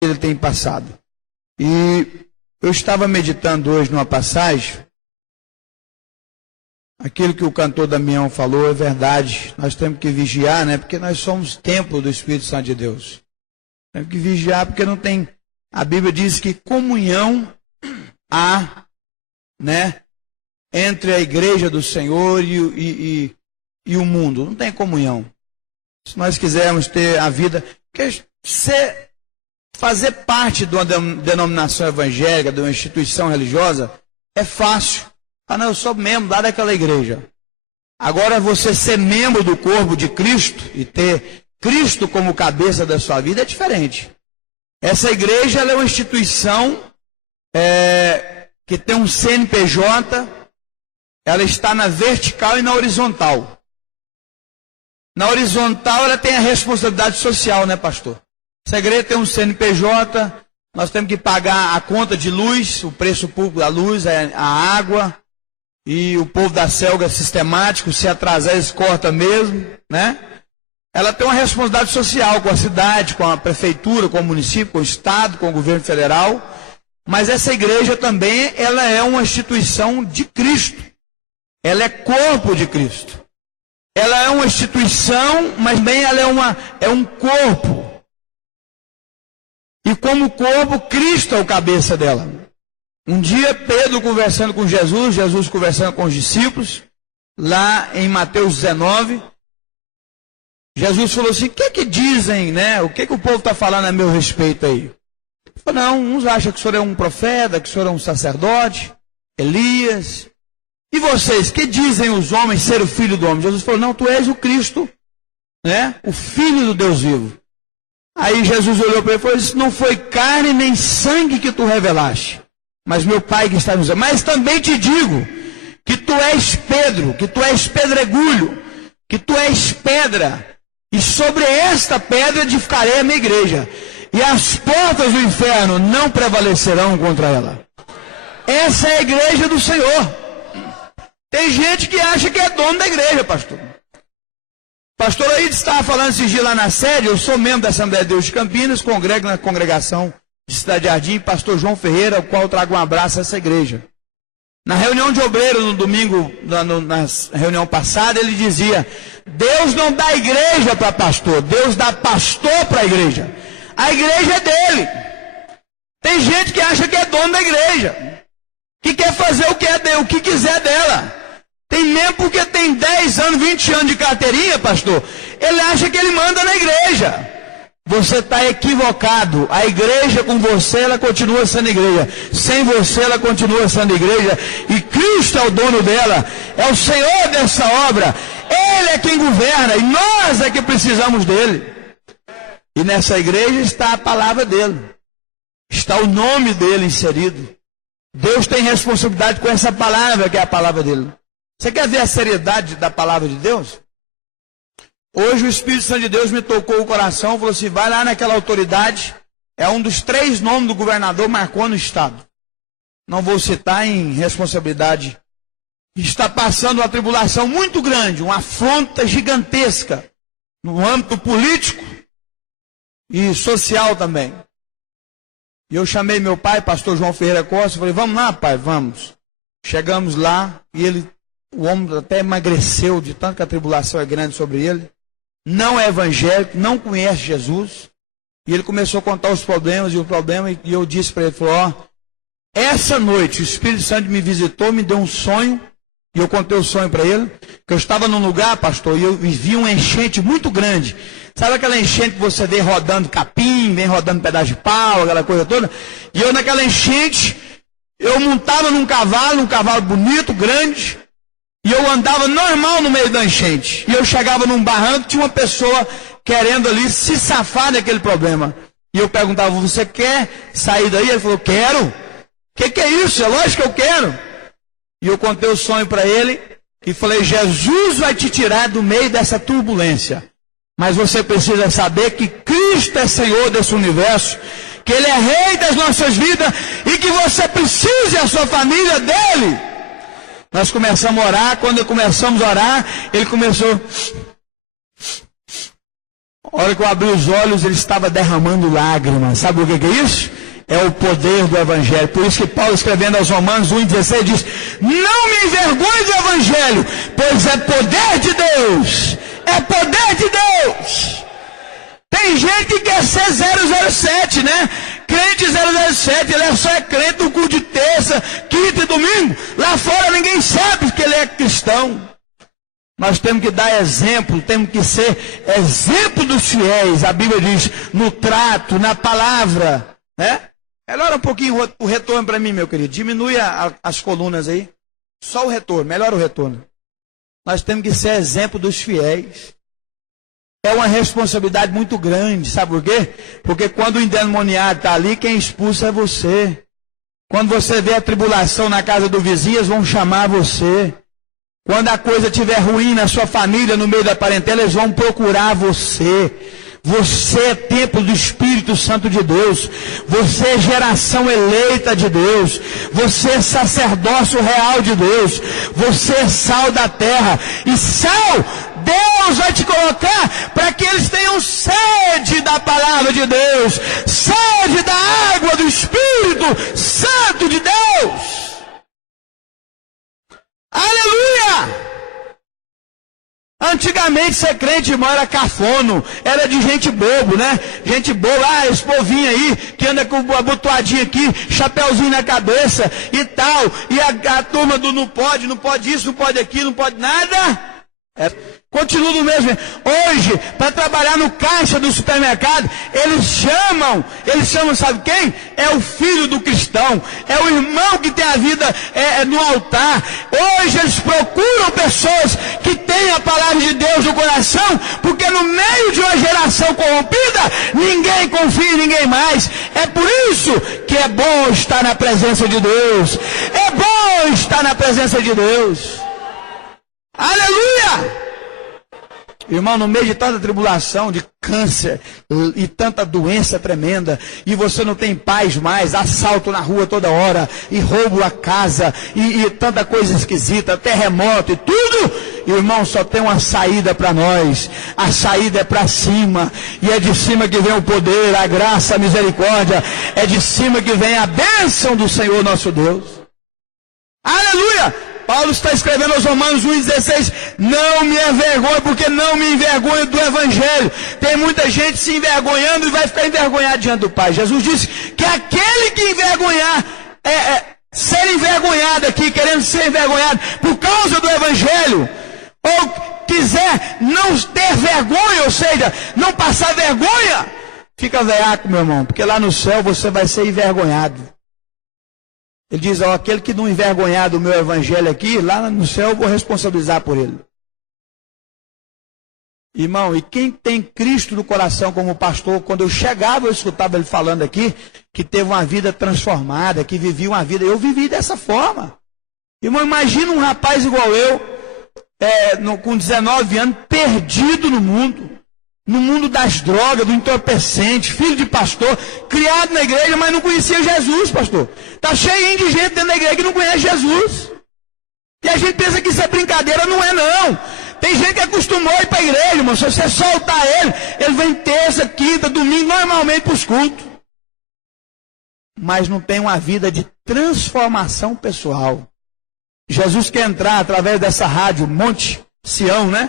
ele tem passado. E eu estava meditando hoje numa passagem, aquilo que o cantor Damião falou é verdade, nós temos que vigiar, né? Porque nós somos templo do Espírito Santo de Deus. Temos que vigiar porque não tem, a Bíblia diz que comunhão há, né? Entre a igreja do Senhor e o mundo, não tem comunhão. Se nós quisermos ter a vida, porque fazer parte de uma denominação evangélica, de uma instituição religiosa, é fácil. Ah, não, eu sou membro lá daquela igreja. Agora, você ser membro do corpo de Cristo e ter Cristo como cabeça da sua vida é diferente. Essa igreja ela é uma instituição que tem um CNPJ, ela está na vertical e na horizontal. Na horizontal, ela tem a responsabilidade social, né, pastor? Essa igreja tem um CNPJ, nós temos que pagar a conta de luz, o preço público da luz, a água, e o povo da selga é sistemático, se atrasar eles cortam mesmo, né? Ela tem uma responsabilidade social com a cidade, com a prefeitura, com o município, com o estado, com o governo federal, mas essa igreja também, ela é uma instituição de Cristo, ela é corpo de Cristo. Ela é uma instituição, mas também ela é um corpo. E como corpo, Cristo é o cabeça dela. Um dia, Pedro conversando com Jesus, Jesus conversando com os discípulos, lá em Mateus 19, Jesus falou assim, o que dizem, né? O que o povo está falando a meu respeito aí? Ele falou, não, uns acham que o senhor é um profeta, que o senhor é um sacerdote, Elias. E vocês, que dizem os homens ser o filho do homem? Jesus falou, não, tu és o Cristo, né? O filho do Deus vivo. Aí Jesus olhou para ele e falou, isso não foi carne nem sangue que tu revelaste, mas meu Pai que está nos céus. Mas também te digo que tu és Pedro, que tu és pedregulho, que tu és pedra, e sobre esta pedra edificarei a minha igreja, e as portas do inferno não prevalecerão contra ela. Essa é a igreja do Senhor. Tem gente que acha que é dono da igreja, pastor. Pastor Aide estava falando esses dias lá na sede, eu sou membro da Assembleia de Deus de Campinas, congrego na congregação de Cidade Jardim, pastor João Ferreira, ao qual eu trago um abraço a essa igreja. Na reunião de obreiro, no domingo, na reunião passada, ele dizia, Deus não dá igreja para pastor, Deus dá pastor para a igreja. A igreja é dele. Tem gente que acha que é dono da igreja, que quer fazer o que quiser dela. Tem mesmo porque tem 10 anos, 20 anos de carteirinha, pastor. Ele acha que ele manda na igreja. Você está equivocado. A igreja com você, ela continua sendo igreja. Sem você, ela continua sendo igreja. E Cristo é o dono dela. É o Senhor dessa obra. Ele é quem governa. E nós é que precisamos dele. E nessa igreja está a palavra dele. Está o nome dele inserido. Deus tem responsabilidade com essa palavra, que é a palavra dele. Você quer ver a seriedade da palavra de Deus? Hoje o Espírito Santo de Deus me tocou o coração, falou assim, vai lá naquela autoridade, é um dos 3 nomes do governador, marcou no estado. Não vou citar em responsabilidade. Está passando uma tribulação muito grande, uma afronta gigantesca, no âmbito político e social também. E eu chamei meu pai, pastor João Ferreira Costa, falei, vamos lá, pai, vamos. Chegamos lá e o homem até emagreceu de tanto que a tribulação é grande sobre ele. Não é evangélico, não conhece Jesus. E ele começou a contar os problemas e eu disse para ele, falou, essa noite o Espírito Santo me visitou, me deu um sonho, e eu contei o sonho para ele, que eu estava num lugar, pastor, e eu vi uma enchente muito grande. Sabe aquela enchente que você vê rodando capim, vem rodando pedaço de pau, aquela coisa toda? E eu naquela enchente, eu montava num cavalo bonito, grande, e eu andava normal no meio da enchente. E eu chegava num barranco, tinha uma pessoa querendo ali se safar daquele problema. E eu perguntava, você quer sair daí? Ele falou, quero. O que é isso? É lógico que eu quero. E eu contei o sonho para ele e falei, Jesus vai te tirar do meio dessa turbulência. Mas você precisa saber que Cristo é Senhor desse universo, que Ele é Rei das nossas vidas e que você precisa e a sua família dEle. Nós começamos a orar, quando começamos a orar, ele começou... A hora que eu abri os olhos, ele estava derramando lágrimas. Sabe o que é isso? É o poder do Evangelho. Por isso que Paulo, escrevendo aos Romanos 1,16, diz: não me envergonhe do Evangelho, pois é poder de Deus. É poder de Deus. Tem gente que quer ser 007, né? Crente 007, ele só é crente no culto de terça, quinta e domingo. Lá fora ninguém sabe que ele é cristão. Nós temos que dar exemplo, temos que ser exemplo dos fiéis. A Bíblia diz, no trato, na palavra, né? Melhora um pouquinho o retorno para mim, meu querido. Diminui as colunas aí. Só o retorno, melhora o retorno. Nós temos que ser exemplo dos fiéis. É uma responsabilidade muito grande, sabe por quê? Porque quando o endemoniado está ali, quem expulsa é você. Quando você vê a tribulação na casa do vizinho, eles vão chamar você. Quando a coisa estiver ruim na sua família, no meio da parentela, eles vão procurar você. Você é templo do Espírito Santo de Deus. Você é geração eleita de Deus. Você é sacerdócio real de Deus. Você é sal da terra. E sal, Deus vai te colocar para que eles tenham sede da palavra de Deus. Sede da água do Espírito Santo de Deus. Aleluia! Antigamente ser crente, irmão, era cafono, era de gente bobo, né? Gente boba, esse povinho aí, que anda com a abotoadinha aqui, chapéuzinho na cabeça e tal, e a turma do não pode isso, não pode aquilo, não pode nada. Continua do mesmo. Hoje, para trabalhar no caixa do supermercado, eles chamam, sabe quem? É o filho do cristão, é o irmão que tem a vida no altar. Hoje eles procuram pessoas que têm a palavra de Deus no coração, porque no meio de uma geração corrompida, ninguém confia em ninguém mais. É por isso que é bom estar na presença de Deus. É bom estar na presença de Deus. Aleluia! Irmão, no meio de tanta tribulação, de câncer e tanta doença tremenda, e você não tem paz mais, assalto na rua toda hora, e roubo a casa, e tanta coisa esquisita, terremoto e tudo, irmão, só tem uma saída para nós. A saída é para cima, e é de cima que vem o poder, a graça, a misericórdia, é de cima que vem a bênção do Senhor nosso Deus. Aleluia! Paulo está escrevendo aos Romanos 1,16, não me envergonhe, porque não me envergonho do Evangelho. Tem muita gente se envergonhando e vai ficar envergonhado diante do Pai. Jesus disse que aquele que envergonhar, ser envergonhado aqui, querendo ser envergonhado por causa do Evangelho, ou quiser não ter vergonha, ou seja, não passar vergonha, fica veaco, meu irmão, porque lá no céu você vai ser envergonhado. Ele diz, aquele que não envergonhar do meu evangelho aqui, lá no céu eu vou responsabilizar por ele. Irmão, e quem tem Cristo no coração como pastor, quando eu chegava, eu escutava ele falando aqui, que teve uma vida transformada, que vivia uma vida, eu vivi dessa forma. Irmão, imagina um rapaz igual eu, com 19 anos, perdido no mundo das drogas, do entorpecente, filho de pastor, criado na igreja, mas não conhecia Jesus, pastor. Está cheio de gente dentro da igreja que não conhece Jesus. E a gente pensa que isso é brincadeira, não é não. Tem gente que acostumou a ir para a igreja, irmão. Se você soltar ele vem terça, quinta, domingo, normalmente para os cultos. Mas não tem uma vida de transformação pessoal. Jesus quer entrar através dessa rádio Monte Sião, né?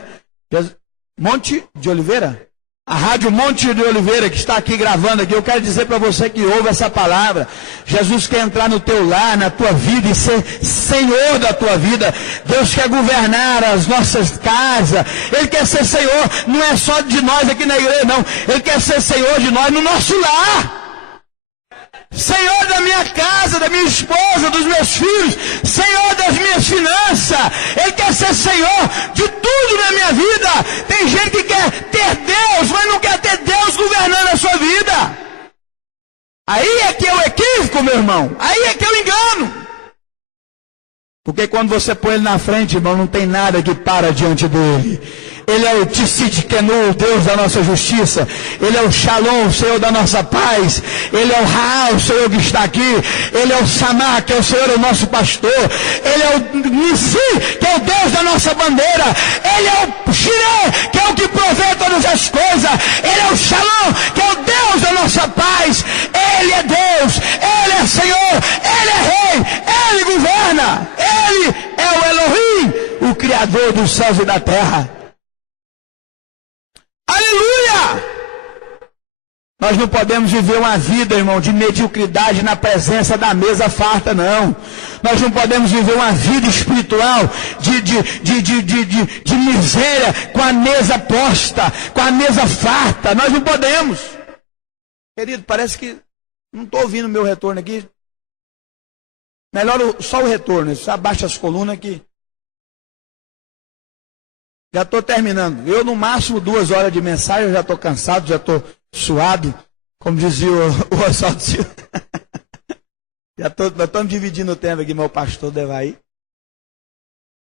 Monte de Oliveira? A rádio Monte de Oliveira, que está aqui gravando aqui, eu quero dizer para você que ouve essa palavra, Jesus quer entrar no teu lar, na tua vida e ser Senhor da tua vida. Deus quer governar as nossas casas, Ele quer ser Senhor, não é só de nós aqui na igreja não, Ele quer ser Senhor de nós no nosso lar. Senhor da minha casa, da minha esposa, dos meus filhos, Senhor das minhas finanças. Ele quer ser Senhor de tudo na minha vida. Tem gente que quer ter Deus, mas não quer ter Deus governando a sua vida. Aí é que é o equívoco, meu irmão. Aí é que é o engano. Porque quando você põe ele na frente, irmão, não tem nada que para diante dele. Ele é o Tsidkenu, o Deus da nossa justiça. Ele é o Shalom, o Senhor da nossa paz. Ele é o Raal, o Senhor que está aqui. Ele é o Samá, que é o Senhor, o nosso pastor. Ele é o Nissi, que é o Deus da nossa bandeira. Ele é o Shireh, que é o que provê todas as coisas. Ele é o Shalom, que é o Deus da nossa paz. Ele é Deus, Ele é Senhor, Ele é Rei, Ele governa. Ele é o Elohim, o Criador dos céus e da terra. Aleluia! Nós não podemos viver uma vida, irmão, de mediocridade na presença da mesa farta, não. Nós não podemos viver uma vida espiritual de miséria com a mesa posta, com a mesa farta. Nós não podemos. Querido, parece que não estou ouvindo o meu retorno aqui. Melhor só o retorno, só abaixa as colunas aqui. Já estou terminando. Eu, no máximo, 2 horas de mensagem, eu já estou cansado, já estou suado. Como dizia o Oswaldo Silva. Nós estamos dividindo o tempo aqui, meu pastor Devaí.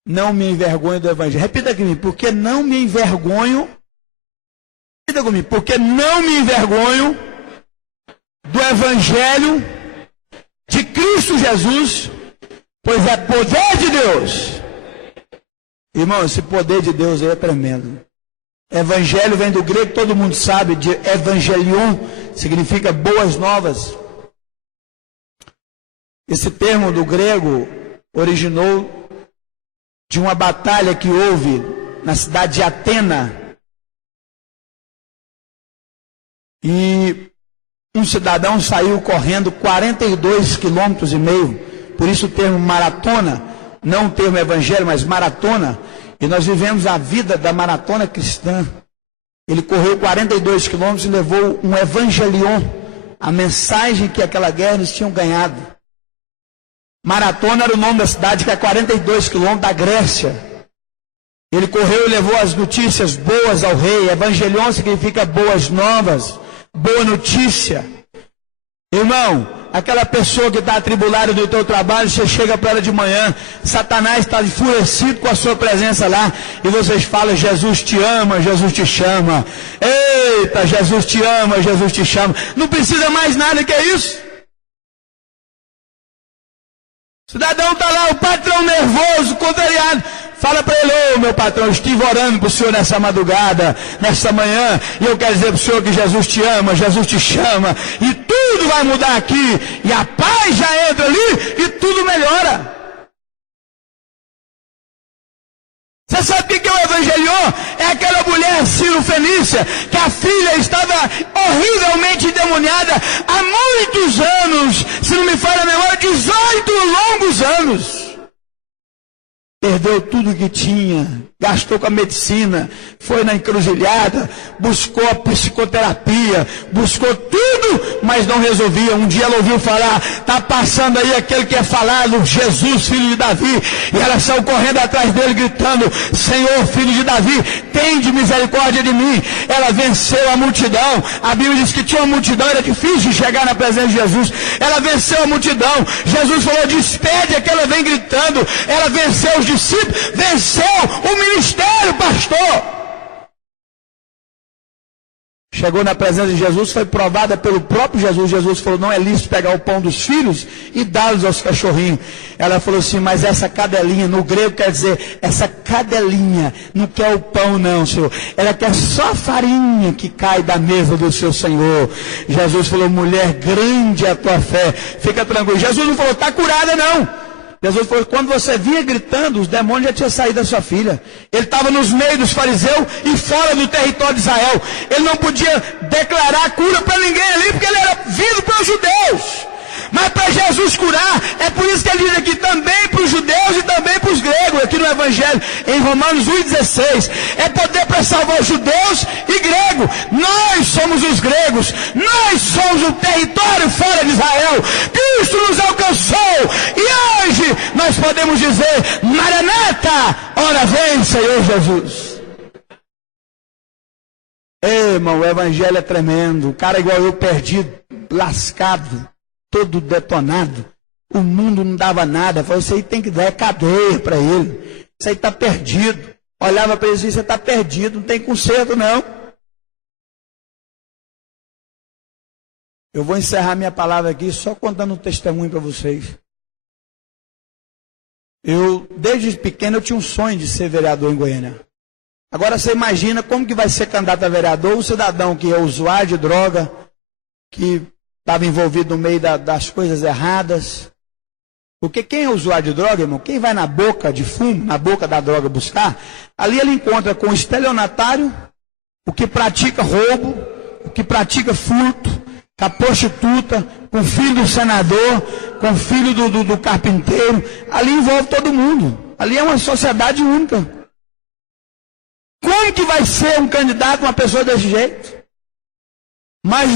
Não me envergonho do Evangelho. Repita comigo, porque não me envergonho. Repita comigo, porque não me envergonho do Evangelho de Cristo Jesus, pois é poder de Deus. Irmão, esse poder de Deus aí é tremendo. Evangelho vem do grego, todo mundo sabe, de evangelion, significa boas novas. Esse termo do grego originou de uma batalha que houve na cidade de Atena. E um cidadão saiu correndo 42,5 km, por isso o termo maratona, não o termo evangelho, mas maratona, e nós vivemos a vida da maratona cristã. Ele correu 42 quilômetros e levou um evangelion, a mensagem que aquela guerra eles tinham ganhado. Maratona era o nome da cidade, que é 42 quilômetros da Grécia. Ele correu e levou as notícias boas ao rei. Evangelion significa boas novas, boa notícia. Irmão, aquela pessoa que está atribulada do teu trabalho, você chega para ela de manhã, Satanás está enfurecido com a sua presença lá, e vocês falam, Jesus te ama, Jesus te chama. Eita, Jesus te ama, Jesus te chama. Não precisa mais nada que isso. O cidadão está lá, o patrão nervoso, contrariado. Fala para ele, ô meu patrão, eu estive orando para o senhor nessa madrugada, nessa manhã, e eu quero dizer para o senhor que Jesus te ama, Jesus te chama, e tudo vai mudar aqui, e a paz já entra ali, e tudo melhora. Você sabe o que é o evangelion? É aquela mulher Ciro-Fenícia, que a filha estava horrivelmente endemoniada há muitos anos, se não me falha a memória, 18 longos anos. Perdeu tudo que tinha, gastou com a medicina, foi na encruzilhada, buscou a psicoterapia, buscou tudo, mas não resolvia. Um dia ela ouviu falar, está passando aí aquele que é falado, Jesus, filho de Davi, e ela saiu correndo atrás dele, gritando, Senhor, filho de Davi, tende misericórdia de mim. Ela venceu a multidão. A Bíblia diz que tinha uma multidão, era difícil chegar na presença de Jesus. Ela venceu a multidão. Jesus falou, despede a que ela vem gritando. Ela venceu os discípulos, venceu o ministério, pastor. Chegou na presença de Jesus, foi provada pelo próprio Jesus. Jesus falou, não é lícito pegar o pão dos filhos e dá-los aos cachorrinhos. Ela falou assim, mas essa cadelinha, no grego quer dizer, essa cadelinha não quer o pão não, Senhor. Ela quer só a farinha que cai da mesa do seu Senhor. Jesus falou, mulher, grande é a tua fé, fica tranquilo. Jesus não falou, está curada não. Jesus falou, quando você vinha gritando, os demônios já tinham saído da sua filha. Ele estava nos meios dos fariseus e fora do território de Israel. Ele não podia declarar cura para ninguém ali, porque ele era vindo para os judeus. Mas para Jesus curar, é por isso que ele diz aqui também para os judeus e também para os gregos, aqui no Evangelho, em Romanos 1,16. É poder para salvar os judeus e gregos. Nós somos os gregos, nós somos o território fora de Israel. Cristo nos alcançou e hoje nós podemos dizer, Maranata, ora vem, Senhor Jesus. Ei, irmão, o Evangelho é tremendo. O cara igual eu, perdido, lascado, todo detonado, O mundo não dava nada. Falou, isso aí tem que dar cadeia para ele. Isso aí está perdido. Olhava para ele e dizia, você está perdido, não tem conserto não. Eu vou encerrar minha palavra aqui só contando um testemunho para vocês. Desde pequeno, eu tinha um sonho de ser vereador em Goiânia. Agora você imagina como que vai ser candidato a vereador um cidadão que é usuário de droga, que estava envolvido no meio das coisas erradas. Porque quem é usuário de droga, irmão, quem vai na boca de fumo, na boca da droga buscar, ali ele encontra com o estelionatário, o que pratica roubo, o que pratica furto, com a prostituta, com o filho do senador, com o filho do carpinteiro. Ali envolve todo mundo. Ali é uma sociedade única. Como que vai ser um candidato, uma pessoa desse jeito? Mas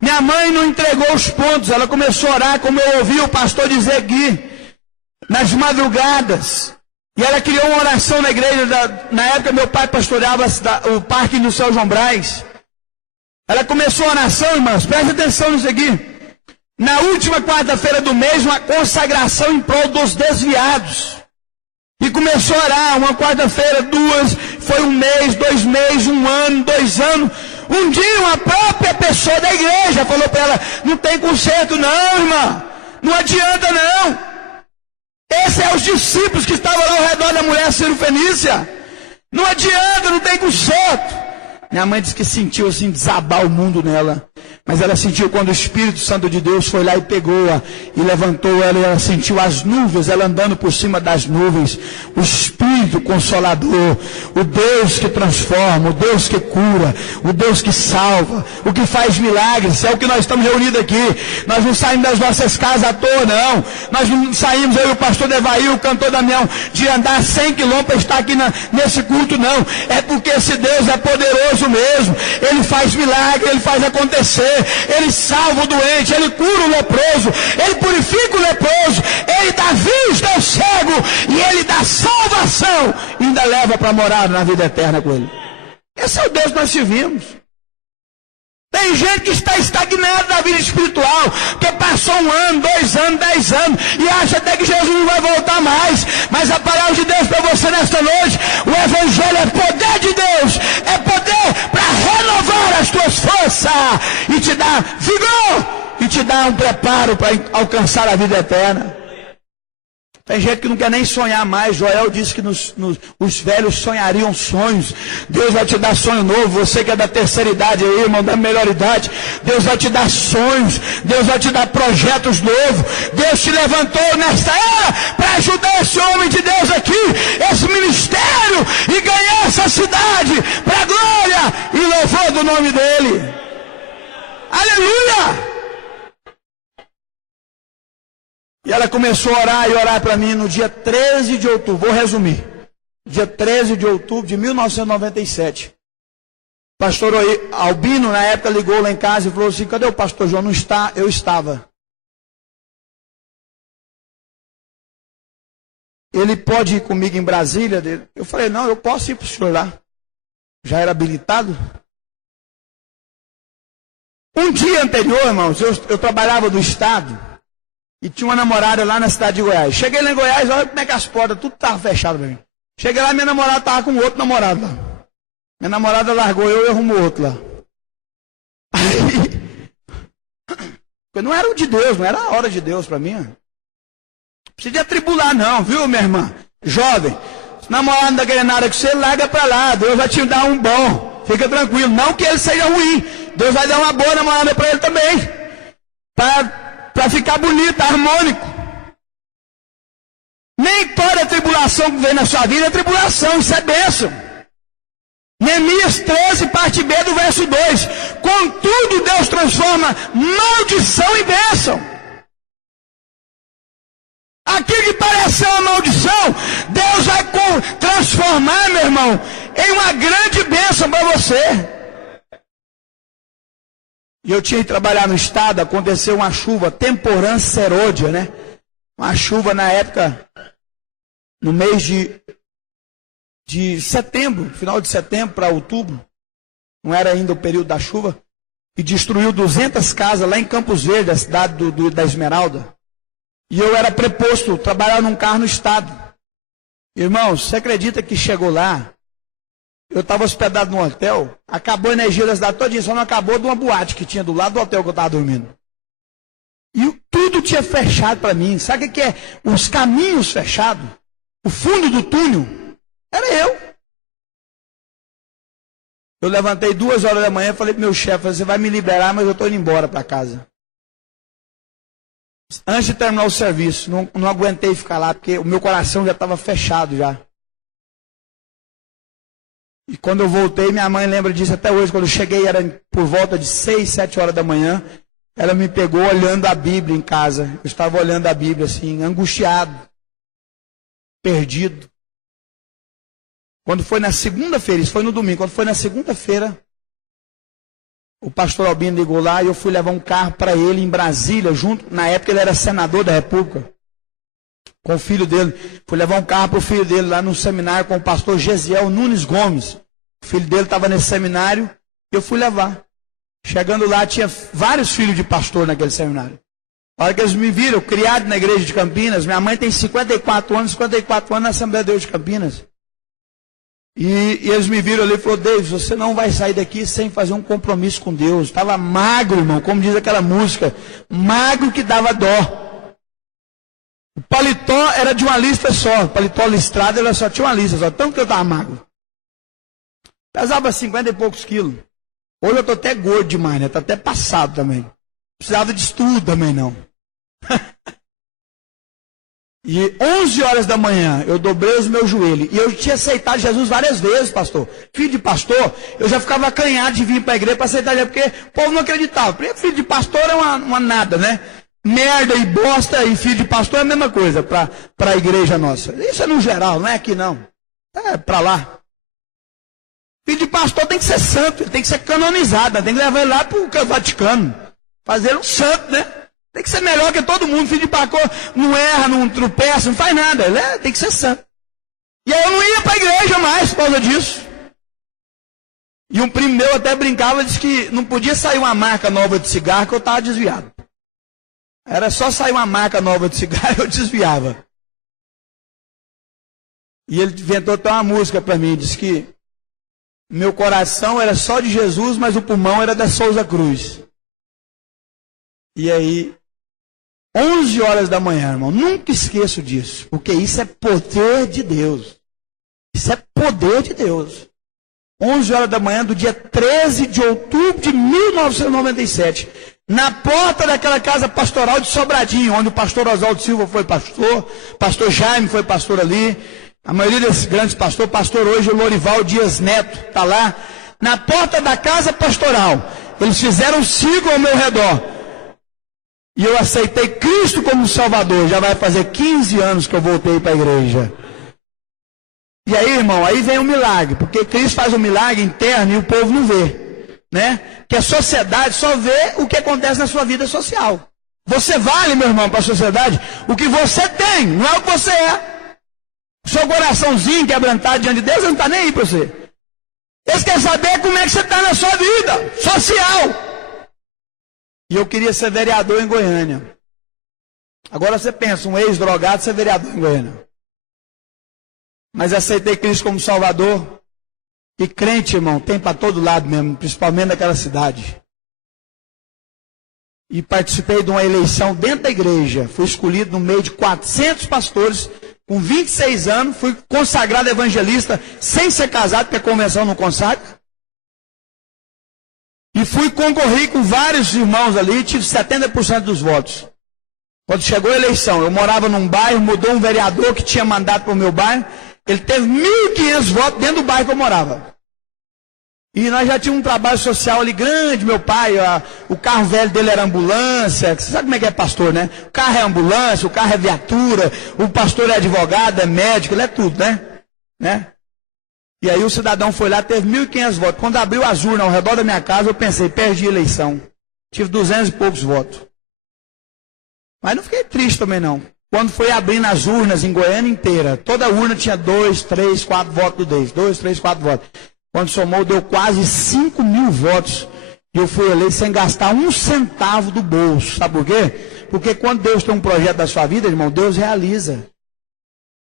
minha mãe não entregou os pontos, ela começou a orar, como eu ouvi o pastor dizer aqui, nas madrugadas. E ela criou uma oração na igreja, na época meu pai pastoreava o Parque Industrial João Braz. Ela começou a oração, irmãos, preste atenção nisso aqui. Na última quarta-feira do mês, uma consagração em prol dos desviados. E começou a orar, uma quarta-feira, duas, foi um mês, 2 meses, 1 ano, 2 anos. Um dia uma própria pessoa da igreja falou para ela, não tem conserto não, irmã, não adianta não. Esses são os discípulos que estavam lá ao redor da mulher Cirofenícia. Não adianta, não tem conserto. Minha mãe disse que sentiu assim desabar o mundo nela. Mas ela sentiu quando o Espírito Santo de Deus foi lá e pegou-a e levantou ela, e ela sentiu as nuvens, ela andando por cima das nuvens. O Espírito Consolador, o Deus que transforma, o Deus que cura, o Deus que salva, o que faz milagres. É o que nós estamos reunidos aqui. Nós não saímos das nossas casas à toa, não. Nós não saímos, eu e o pastor Devair, o cantor Damião, de andar 100 quilômetros para estar aqui nesse culto, não. É porque esse Deus é poderoso mesmo. Ele faz milagre, ele faz acontecer. Ele salva o doente, ele cura o leproso, ele purifica o leproso, ele dá vista ao cego e ele dá salvação e ainda leva para morar na vida eterna com ele. Esse é o Deus que nós servimos. Tem gente que está estagnada na vida espiritual, que passou 1 ano, 2 anos, 10 anos, e acha até que Jesus não vai voltar mais. Mas a palavra de Deus para você nesta noite, o Evangelho é poder de Deus, é poder para renovar as tuas forças, e te dar vigor, e te dar um preparo para alcançar a vida eterna. Tem gente que não quer nem sonhar mais. Joel disse que os velhos sonhariam sonhos. Deus vai te dar sonho novo. Você que é da terceira idade aí, irmão, da melhor idade, Deus vai te dar sonhos. Deus vai te dar projetos novos. Deus te levantou nesta era para ajudar esse homem de Deus aqui, esse ministério, e ganhar essa cidade para a glória e louvor do nome dele. Aleluia! E ela começou a orar para mim no dia 13 de outubro, vou resumir. Dia 13 de outubro de 1997. Pastor Albino, na época, ligou lá em casa e falou assim, cadê o pastor João? Não está? Eu estava. Ele pode ir comigo em Brasília? Eu falei, não, eu posso ir para o senhor lá. Já era habilitado? Um dia anterior, irmãos, eu trabalhava no estado. E tinha uma namorada lá na cidade de Goiás. Cheguei lá em Goiás, olha como é que as portas, tudo estava fechado para mim. Cheguei lá, minha namorada estava com outro namorado lá. Minha namorada largou eu e arrumou outro lá. Aí, não era o de Deus, não era a hora de Deus para mim. Não precisa de atribular não, viu, minha irmã? Jovem, se namorado não está querendo nada que você, larga para lá. Deus vai te dar um bom. Fica tranquilo. Não que ele seja ruim. Deus vai dar uma boa namorada para ele também. Para ficar bonito, harmônico. Nem toda tribulação que vem na sua vida é tribulação, isso é bênção. Neemias 13, parte B do verso 2. Contudo, Deus transforma maldição em bênção. Aquilo que parece ser uma maldição, Deus vai transformar, meu irmão, em uma grande bênção para você. E eu tinha que trabalhar no estado, aconteceu uma chuva, temporã serôdia, né? Uma chuva na época, no mês de setembro, final de setembro para outubro, não era ainda o período da chuva, e destruiu 200 casas lá em Campos Verdes, a cidade da Esmeralda. E eu era preposto, trabalhava num carro no estado. Irmãos, você acredita que chegou lá, eu estava hospedado num hotel, acabou a energia da cidade toda, só não acabou de uma boate que tinha do lado do hotel que eu estava dormindo. E tudo tinha fechado para mim. Sabe o que é? Os caminhos fechados, o fundo do túnel, era eu. Eu levantei 2 horas da manhã e falei para o meu chefe, você vai me liberar, mas eu estou indo embora para casa. Antes de terminar o serviço, não aguentei ficar lá, porque o meu coração já estava fechado já. E quando eu voltei, minha mãe lembra disso até hoje, quando eu cheguei, era por volta de 6, 7 horas da manhã, ela me pegou olhando a Bíblia em casa. Eu estava olhando a Bíblia assim, angustiado, perdido. Quando foi na segunda-feira, isso foi no domingo, quando foi na segunda-feira, o pastor Albino ligou lá e eu fui levar um carro para ele em Brasília, junto, na época ele era senador da República, com o filho dele. Fui levar um carro para o filho dele lá no seminário com o pastor Gesiel Nunes Gomes. O filho dele estava nesse seminário e eu fui levar. Chegando lá, tinha vários filhos de pastor naquele seminário. A hora que eles me viram, criado na igreja de Campinas, minha mãe tem 54 anos na Assembleia de Deus de Campinas. E eles me viram ali e falaram, David, você não vai sair daqui sem fazer um compromisso com Deus. Estava magro, irmão, como diz aquela música, magro que dava dó. O paletó era de uma lista só, o paletó listrado, ela só tinha uma lista só, tanto que eu estava magro. Pesava 50 e poucos quilos. Hoje eu estou até gordo demais, né? Está até passado também. Precisava de estudo também, não. E 11 horas da manhã, eu dobrei os meus joelhos. E eu tinha aceitado Jesus várias vezes, pastor. Filho de pastor, eu já ficava acanhado de vir para a igreja para aceitar Jesus, porque o povo não acreditava. Porque filho de pastor é uma nada, né? Merda e bosta e filho de pastor é a mesma coisa para a igreja nossa. Isso é no geral, não é aqui não. É para lá. Filho de pastor tem que ser santo, ele tem que ser canonizado, tem que levar ele lá para o Vaticano. Fazer ele um santo, né? Tem que ser melhor que todo mundo. Filho de pastor não erra, não tropeça, não faz nada. Ele tem que ser santo. E aí eu não ia para a igreja mais por causa disso. E um primo meu até brincava e disse que não podia sair uma marca nova de cigarro que eu estava desviado. Era só sair uma marca nova de cigarro e eu desviava. E ele inventou até uma música para mim. Disse que meu coração era só de Jesus, mas o pulmão era da Souza Cruz. E aí, 11 horas da manhã, irmão, nunca esqueço disso, porque isso é poder de Deus. Isso é poder de Deus. 11 horas da manhã do dia 13 de outubro de 1997, na porta daquela casa pastoral de Sobradinho, onde o pastor Oswaldo Silva foi pastor Jaime foi pastor ali, a maioria desses grandes pastores, pastor hoje o Lorival Dias Neto, está lá, na porta da casa pastoral. Eles fizeram um círculo ao meu redor. E eu aceitei Cristo como Salvador. Já vai fazer 15 anos que eu voltei para a igreja. E aí, irmão, aí vem o milagre. Porque Cristo faz um milagre interno e o povo não vê. Né? Que a sociedade só vê o que acontece na sua vida social. Você vale, meu irmão, para a sociedade o que você tem, não é o que você é. O seu coraçãozinho quebrantado diante de Deus, ele não está nem aí para você. Eles querem saber como é que você está na sua vida social. E eu queria ser vereador em Goiânia. Agora você pensa, um ex-drogado ser vereador em Goiânia. Mas aceitei Cristo como Salvador. E crente, irmão, tem para todo lado mesmo, principalmente naquela cidade. E participei de uma eleição dentro da igreja. Fui escolhido no meio de 400 pastores, com 26 anos. Fui consagrado evangelista, sem ser casado, porque a convenção não consagra. E fui concorrer com vários irmãos ali, tive 70% dos votos. Quando chegou a eleição, eu morava num bairro, mudou um vereador que tinha mandato para o meu bairro, ele teve 1.500 votos dentro do bairro que eu morava. E nós já tínhamos um trabalho social ali grande, meu pai, o carro velho dele era ambulância, você sabe como é que é pastor, né? O carro é ambulância, o carro é viatura, o pastor é advogado, é médico, ele é tudo, né? E aí o cidadão foi lá, teve 1.500 votos. Quando abriu as urnas ao redor da minha casa, eu pensei, perdi a eleição. Tive 200 e poucos votos. Mas não fiquei triste também não. Quando foi abrindo as urnas em Goiânia inteira, toda urna tinha 2, 3, 4 votos do Deus. 2, 3, 4 votos. Quando somou, deu quase 5.000 votos. E eu fui eleito sem gastar um centavo do bolso. Sabe por quê? Porque quando Deus tem um projeto da sua vida, irmão, Deus realiza.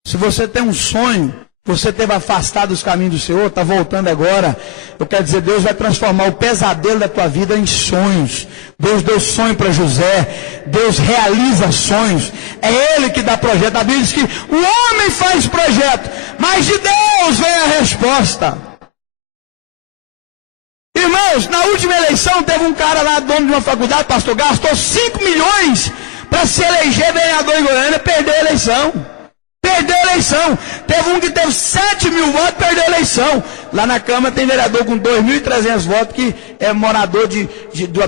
Se você tem um sonho, você esteve afastado dos caminhos do Senhor, está voltando agora. Eu quero dizer, Deus vai transformar o pesadelo da tua vida em sonhos. Deus deu sonho para José. Deus realiza sonhos. É Ele que dá projeto. A Bíblia diz que o homem faz projeto, mas de Deus vem a resposta. Irmãos, na última eleição teve um cara lá, dono de uma faculdade, pastor, gastou 5 milhões para se eleger vereador em Goiânia, perdeu a eleição. Perdeu a eleição. Teve um que teve 7 mil votos, perdeu a eleição. Lá na Câmara tem vereador com 2.300 votos que é morador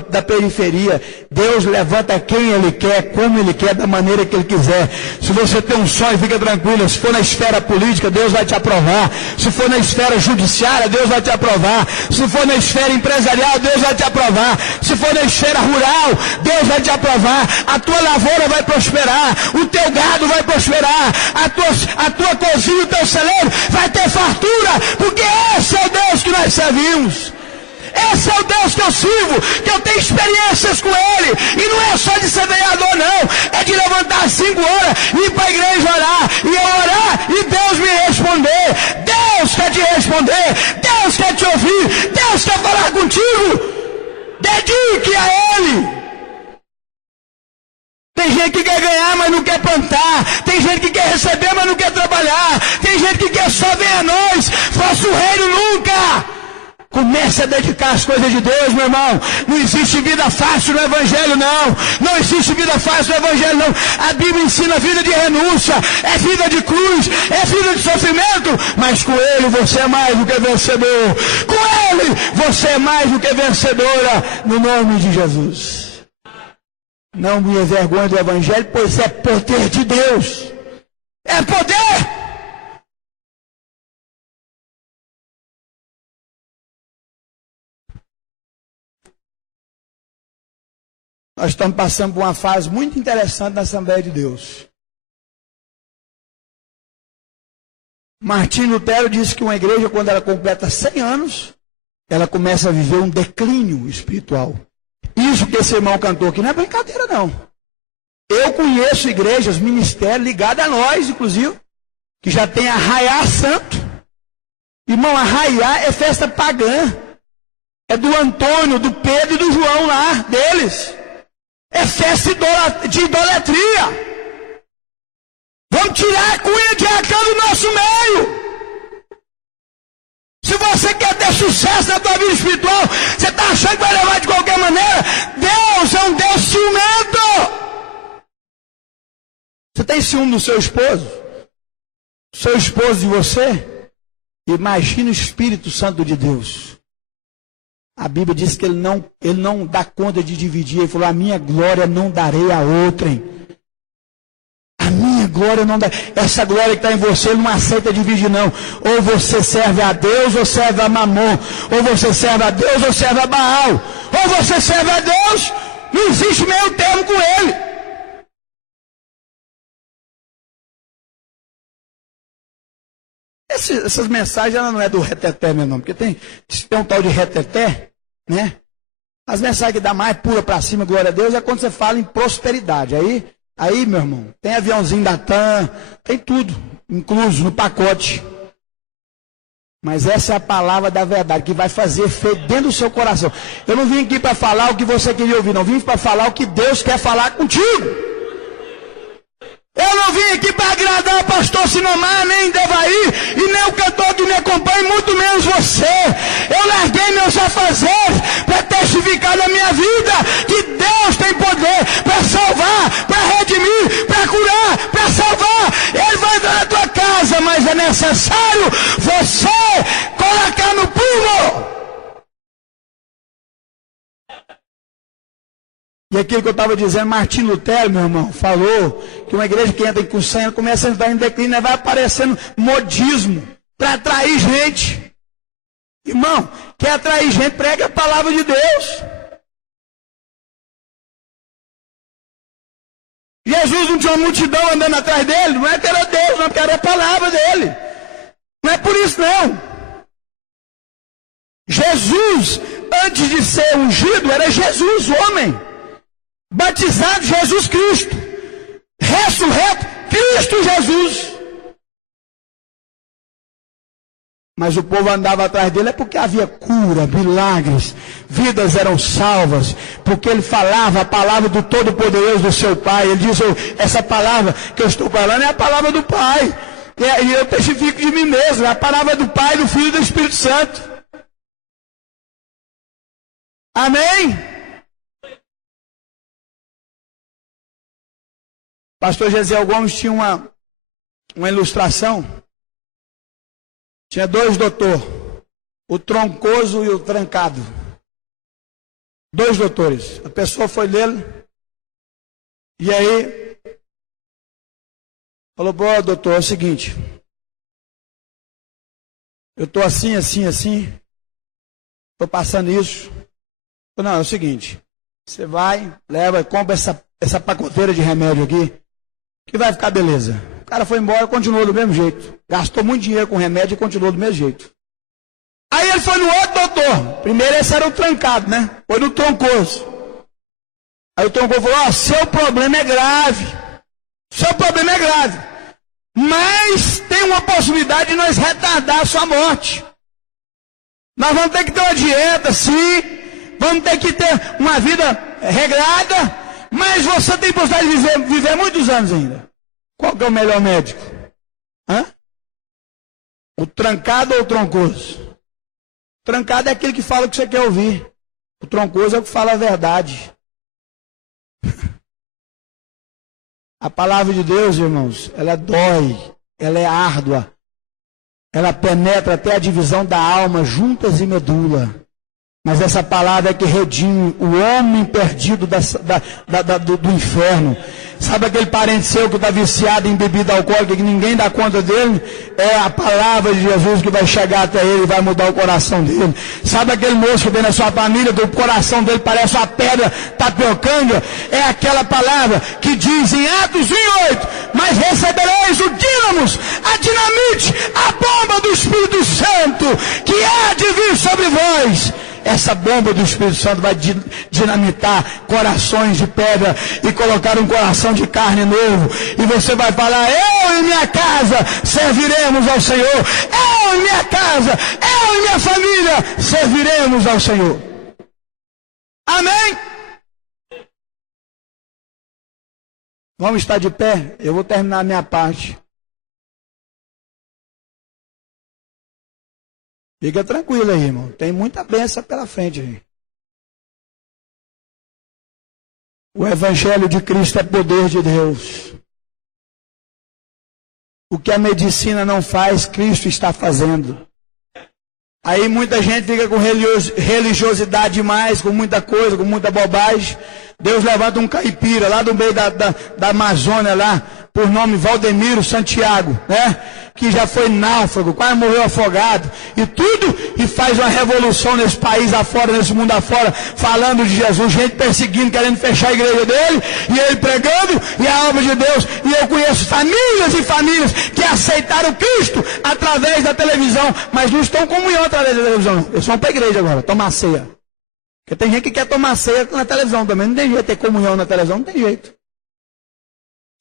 da periferia. Deus levanta quem Ele quer, como Ele quer, da maneira que Ele quiser. Se você tem um sonho, fica tranquilo. Se for na esfera política, Deus vai te aprovar. Se for na esfera judiciária, Deus vai te aprovar. Se for na esfera empresarial, Deus vai te aprovar. Se for na esfera rural, Deus vai te aprovar. A tua lavoura vai prosperar. O teu gado vai prosperar. A tua cozinha, o teu celeiro vai ter fartura, porque esse é o Deus que nós servimos. Esse é o Deus que eu sirvo, que eu tenho experiências com Ele. E não é só de ser vereador, não. É de levantar às 5 horas, ir para a igreja orar, e eu orar, e Deus me responder. Deus quer te responder, Deus quer te ouvir, Deus quer falar contigo. Dedique a Ele. Tem gente que quer ganhar, mas não quer plantar. Tem gente que quer receber, mas não quer trabalhar. Tem gente que quer só ver a nós. Faça o reino nunca. Comece a dedicar as coisas de Deus, meu irmão. Não existe vida fácil no Evangelho, não. Não existe vida fácil no Evangelho, não. A Bíblia ensina vida de renúncia. É vida de cruz. É vida de sofrimento. Mas com Ele você é mais do que vencedor. Com Ele você é mais do que vencedora. No nome de Jesus. Não me envergonhe do Evangelho, pois é poder de Deus. É poder. Nós estamos passando por uma fase muito interessante na Assembleia de Deus. Martinho Lutero disse que uma igreja, quando ela completa 100 anos, ela começa a viver um declínio espiritual. Isso que esse irmão cantou aqui não é brincadeira, não. Eu conheço igrejas, ministérios ligados a nós, inclusive, que já tem Arraiá Santo. Irmão, Arraiá é festa pagã. É do Antônio, do Pedro e do João lá, deles. É festa de idolatria. Vamos tirar a cunha de Acã do nosso meio. Se você quer ter sucesso na tua vida espiritual, você está achando que vai levar de qualquer maneira? Deus é um Deus ciumento. Você tem ciúme do seu esposo? Seu esposo de você? Imagina o Espírito Santo de Deus. A Bíblia diz que ele não dá conta de dividir. Ele falou, a minha glória não darei a outrem. A minha glória não dá. Essa glória que está em você, ele não aceita dividir, não. Ou você serve a Deus, ou serve a Mamon. Ou você serve a Deus, ou serve a Baal. Ou você serve a Deus, não existe meio termo com ele. Essas mensagens, ela não é do reteté, meu nome. Porque tem um tal de reteté, né? As mensagens que dá mais pula para cima, glória a Deus, é quando você fala em prosperidade. Aí, meu irmão, tem aviãozinho da TAM, tem tudo, incluso no pacote. Mas essa é a palavra da verdade, que vai fazer efeito dentro do seu coração. Eu não vim aqui para falar o que você queria ouvir, não. Vim para falar o que Deus quer falar contigo. Eu não vim aqui para agradar o pastor Sinomar, nem Devaí, e nem o cantor que me acompanha, muito menos você. Eu larguei meus afazeres para testificar na minha vida que Deus tem poder para salvar, para redimir, para curar, para salvar. Ele vai entrar na tua casa, mas é necessário você colocar no pulo. E aquilo que eu estava dizendo, Martinho Lutero, meu irmão, falou que uma igreja que entra com 100 anos começa a entrar em declínio, vai aparecendo modismo para atrair gente. Irmão, quer atrair gente, prega a palavra de Deus. Jesus não tinha uma multidão andando atrás dele, não é que era Deus, não, porque era a palavra dele. Não é por isso, não. Jesus antes de ser ungido, era Jesus, homem. Batizado Jesus Cristo. Ressurreto Cristo Jesus. Mas o povo andava atrás dele é porque havia cura, milagres, vidas eram salvas, porque ele falava a palavra do Todo-Poderoso do seu Pai. Ele diz, essa palavra que eu estou falando é a palavra do Pai. E eu testifico de mim mesmo, é a palavra do Pai, do Filho e do Espírito Santo. Amém? Pastor Gesiel Gomes tinha uma ilustração. Tinha dois doutores, o troncoso e o trancado. Dois doutores. A pessoa foi nele, e aí falou, pô, doutor, é o seguinte, eu estou assim, estou passando isso. Não, é o seguinte, você vai, leva e compra essa pacoteira de remédio aqui, que vai ficar beleza. O cara foi embora, continuou do mesmo jeito. Gastou muito dinheiro com remédio e continuou do mesmo jeito. Aí ele foi no outro doutor. Primeiro esse era o trancado, né? Foi no troncoso. Aí o troncoso falou, seu problema é grave. Seu problema é grave. Mas tem uma possibilidade de nós retardar a sua morte. Nós vamos ter que ter uma dieta, sim. Vamos ter que ter uma vida regrada. Mas você tem possibilidade de viver muitos anos ainda. Qual que é o melhor médico? O trancado ou o troncoso? O trancado é aquele que fala o que você quer ouvir. O troncoso é o que fala a verdade. A palavra de Deus, irmãos, ela dói, ela é árdua. Ela penetra até a divisão da alma, juntas e medula. Mas essa palavra é que redime o homem perdido do inferno. Sabe aquele parente seu que está viciado em bebida alcoólica, que ninguém dá conta dele? É a palavra de Jesus que vai chegar até ele e vai mudar o coração dele. Sabe aquele moço que vem na sua família, que o coração dele parece uma pedra tapiocanga? É aquela palavra que diz em Atos 28, mas recebereis o dínamos, a dinamite, a bomba do Espírito Santo, que há de vir sobre vós. Essa bomba do Espírito Santo vai dinamitar corações de pedra e colocar um coração de carne novo. E você vai falar, eu e minha casa serviremos ao Senhor. Eu e minha casa, eu e minha família serviremos ao Senhor. Amém? Vamos estar de pé? Eu vou terminar a minha parte. Fica tranquilo aí, irmão. Tem muita bênção pela frente aí. O Evangelho de Cristo é poder de Deus. O que a medicina não faz, Cristo está fazendo. Aí muita gente fica com religiosidade demais, com muita coisa, com muita bobagem. Deus levanta um caipira lá do meio da Amazônia lá, por nome Valdemiro Santiago, né? Que já foi náufrago, quase morreu afogado, e faz uma revolução nesse país afora, nesse mundo afora, falando de Jesus, gente perseguindo, querendo fechar a igreja dele, e ele pregando, e a obra de Deus. E eu conheço famílias e famílias que aceitaram Cristo através da televisão, mas não estão em comunhão através da televisão, não. Eles vão para a igreja agora, tomar ceia. Porque tem gente que quer tomar ceia na televisão também, não tem jeito de ter comunhão na televisão, não tem jeito.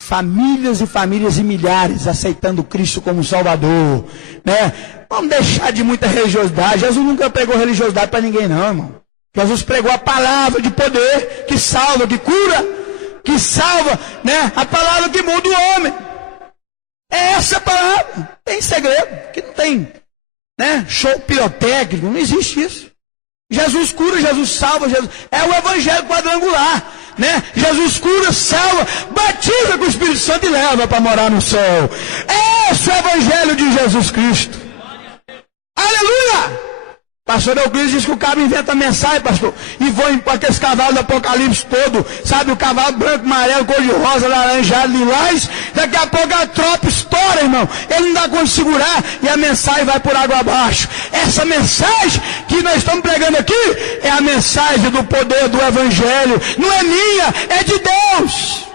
Famílias e famílias e milhares aceitando Cristo como Salvador, né? Vamos deixar de muita religiosidade. Jesus nunca pregou religiosidade para ninguém, não, irmão. Jesus pregou a palavra de poder que salva, que cura, que salva, né? A palavra que muda o homem. É essa palavra. Tem segredo, que não tem, né? Show pirotécnico, não existe isso. Jesus cura, Jesus salva, Jesus é o evangelho quadrangular, né? Jesus cura, salva, batiza com o Espírito Santo e leva para morar no céu. Esse é o evangelho de Jesus Cristo. Aleluia! Pastor Euclides diz que o cara inventa mensagem, pastor, e voa para aqueles cavalos do Apocalipse todo, sabe, o cavalo branco, amarelo, cor de rosa, laranjado, lilás, daqui a pouco a tropa estoura, irmão, ele não dá conta de segurar, e a mensagem vai por água abaixo. Essa mensagem que nós estamos pregando aqui, é a mensagem do poder do Evangelho, não é minha, é de Deus.